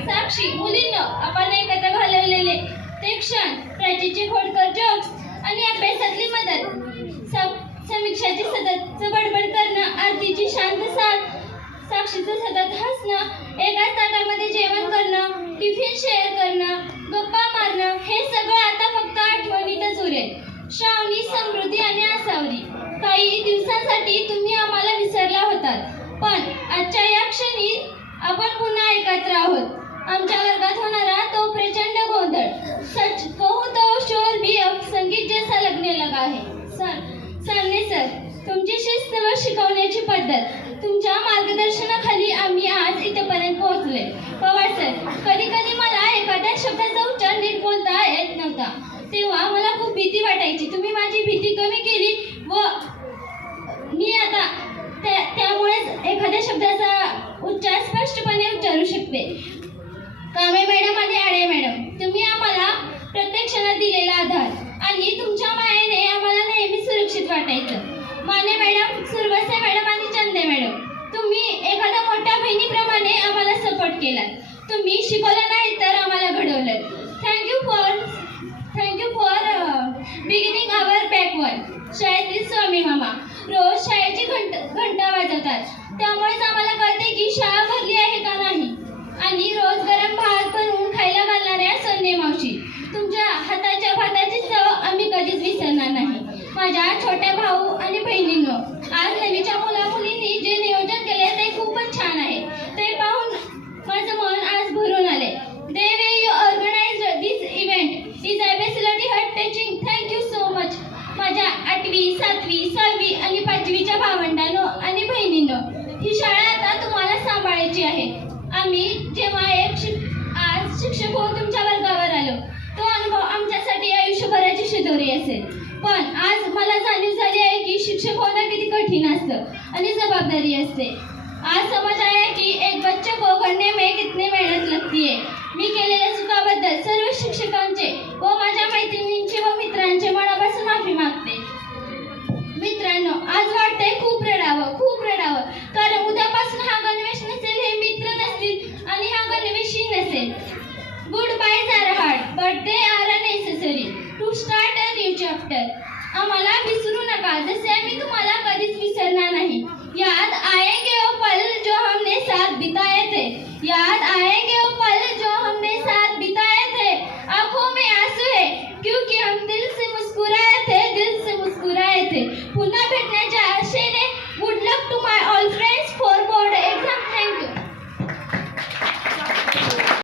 साक्षी, मुलींनो, आपण एकत्र घालवलेले ते क्षण, प्राचीचे खोडकर जोक्स आणि अभ्यासातली मदत, समीक्षाची सतत बडबड करणं, आरतीची शांत साथ, साक्षीचं सतत हसणं, एकाच ताटामध्ये जेवण करणं, टिफिन शेअर करणं, गप्पा मारणं, हे सगळं आता फक्त आठवणीतच उरेल. श्रावणी, समृद्धी आणि आसावरी, काही दिवसांसाठी तुम्ही आम्हाला विसरला होतात, पण आजच्या या क्षणी आपण पुन्हा एकत्र आहोत. आमच्या वर्गात होणारा तो प्रचंड गोंधळ, सच कहूं तो शोर भी अब संगीत जैसा लगने लगा है. सामने सर, तुमची शिस्त व शिकवण्याची पद्धत, तुमच्या मार्गदर्शनाखाली आम्ही आज इथपर्यंत पोहोचले. पवार सर, कधी कधी मला एखाद्या शब्दाचा उच्चार नीट बोलता येत नव्हता, तेव्हा मला खूप भीती वाटायची. तुम्ही माझी भीती कमी केली व मी आता त्यामुळेच एखाद्या शब्दाचा उच्चार स्पष्टपणे उच्चारू शकते. कांबळे मॅडम आणि आडे मॅडम, तुम्ही आम्हाला प्रत्येक क्षणात दिलेला आधार आणि तुमच्या मायेने आम्हाला नेहमी सुरक्षित वाटायचं. माने मॅडम, सुरवसे मॅडम आणि चंदे मॅडम, तुम्ही एखाद्या मोठ्या बहिणीप्रमाणे आम्हाला सपोर्ट केला. तुम्ही शिकवलं नाही तर आम्हाला घडवलं. Thank you for beginning our back one. शाळेतील स्वामी मामा रोज शाळेची घंटा वाजवतात, त्यामुळेच आम्हाला कळते की शाळा भरली आहे का नाही. आणि रोज गरम भात बनवून खायला घालणाऱ्या सोन्ने मावशी, तुमच्या हाताच्या भाताची चव आम्ही कधीच विसरणार नाही. माझ्या छोट्या भाऊ आणि बहिणींनो, आज नवीच्या मुला-मुलींनी जे नियोजन केले ते खूपच छान आहे. ते पाहून माझं मन आज भरून आले. The way you organized this event is absolutely heart-touching. Thank you so much. माझ्या 8वी, 7वी, 6वी आणि 5वीच्या भावंडांनो आणि बहिणींनो, ही शाळा आता तुम्हाला सांभाळायची आहे. आम्ही जेव्हा आज शिक्षक होऊन तुमच्या वर्गावर आलो, तो अनुभव आमच्यासाठी आयुष्यभराची शिदोरी असेल. पण आज मला जाणीव झाली आहे की शिक्षक होणं किती कठीण असतं आणि जबाबदारी असते. आज समज आया की एक बच्चे को गढ़ने में कितनी मेहनत लगती है. मी केलेल्या चुकाबद्दल सर्व शिक्षकांना